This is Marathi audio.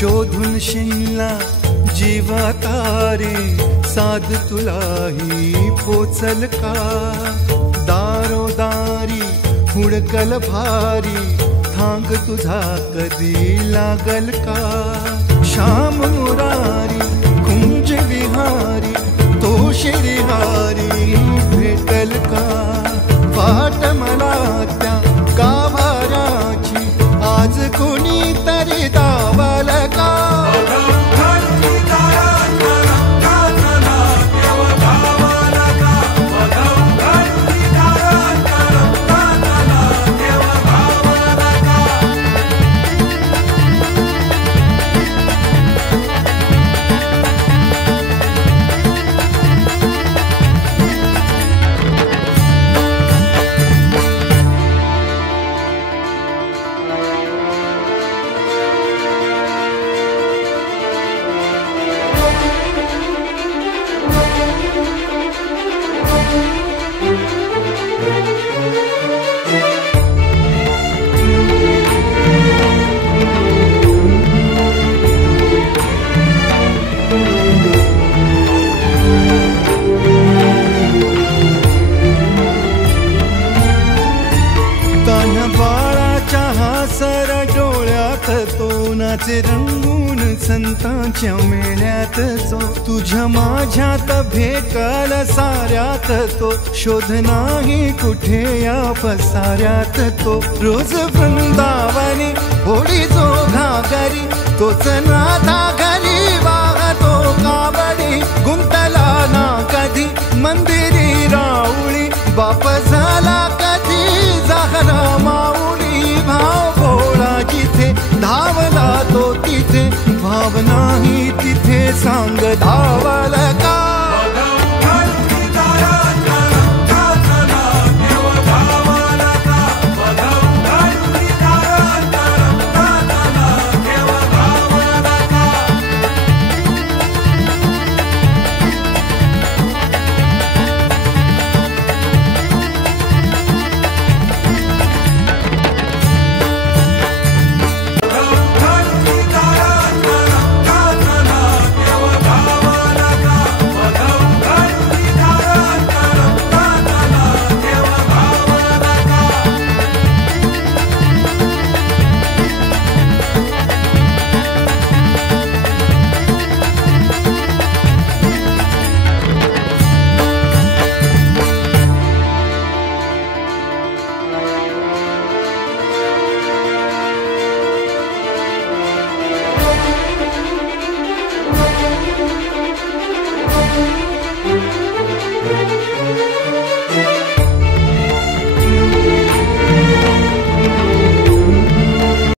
शोधून शिनला जीवा तारे साध तुलाही पोचल का दारोदारी हुडकल भारी थांग तुझा कधी लागल का श्याम मुरारी कुंज विहारी तो श्रीहारी भेटल का वाट मला त्या गाभाराची आज कोणी तरी दावल का रंगून संतांच्या मेळ्यात जो तुझ्या माझ्यात भेटल साऱ्यात तो शोध नाही कुठे या पसाऱ्यात तो रोज वृंदावनी होडी जो घागरी तोच नाथा घरी वाहतो कावडी गुंतला ना कधी मंदिरी राऊळी बाप झाला कधी जाहरा माऊली भाव भोळा जिथे धावला तो तिथे भाव नाही तिथे सांग धावा